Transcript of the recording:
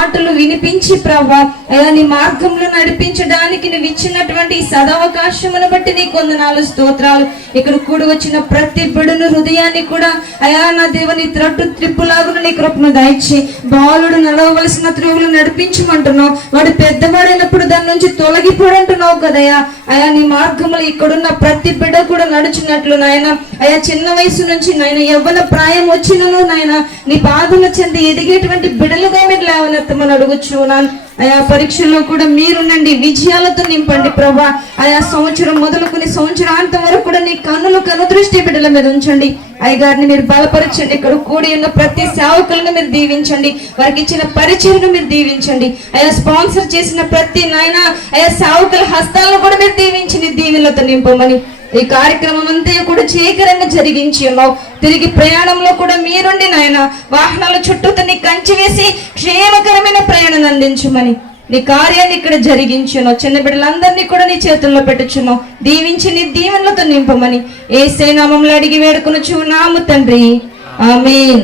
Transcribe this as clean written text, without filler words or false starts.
మాటలు వినిపించి ప్రభా అయా నీ మార్గంలో నడిపించడానికి నువ్వు ఇచ్చినటువంటి ఈ సదవకాశమును బట్టి నీకు వందనాలు, స్తోత్రాలు. ఇక్కడ కూడి వచ్చిన ప్రతి బిడ్డను హృదయాన్ని కూడా అయా నా దేవుని త్రట్టు త్రిప్పులాగున నీ కృపను దాయిచ్చి బాలుడు నడవవలసిన త్రోవలు నడిపించమంటున్నావు. వాడు పెద్దవాడైనప్పుడు దాని నుంచి తొలగిపోడంటున్నావు కదయా. అయా నీ మార్గములు ఇక్కడున్న ప్రతి బిడ్డ కూడా నడుచున్నట్లు నాయన అయా చిన్న వయసు నుంచి నాయన యవ్వన ప్రాయం వచ్చినను నాయన నీ పాదముల చెంది ఎదిగేటువంటి బిడ్డలుగా మీరు లేవనెత్తమని అడుగుచున్నాను. ఆయా పరీక్షల్లో కూడా మీరుండండి, విజయాలతో నింపండి ప్రభా. ఆయా సంవత్సరం మొదలుకొని సంవత్సరాంతం వరకు కూడా నీ కన్ను దృష్టి బిడ్డల మీద ఉంచండి. అయ్యగారిని మీరు బలపరచండి. ఇక్కడ కూడి ఉన్న ప్రతి సేవకులను మీరు దీవించండి, వారికి ఇచ్చిన పరిచయను మీరు దీవించండి. ఆయా స్పాన్సర్ చేసిన ప్రతి నాయన ఆయా సేవకుల హస్తాలను కూడా మీరు దీవించి నీ దీవెనలతో నింపమని ఈ కార్యక్రమం అంతా కూడా శీఘ్రంగా జరిగించి ఉన్నావు. తిరిగి ప్రయాణంలో కూడా మీరుండి నాయన వాహనాల చుట్టూతో నీ కంచి వేసి క్షేమకరమైన ప్రయాణం అందించమని నీ కార్యాన్ని ఇక్కడ జరిగించున్నావు. చిన్న బిడ్డలందరినీ కూడా నీ చేతుల్లో పెట్టుచున్నావు. దీవించి నీ దీవెనలతో నింపమని యేసయ్య నామములో అడిగి వేడుకొనుచున్నాము తండ్రి, ఆమేన్.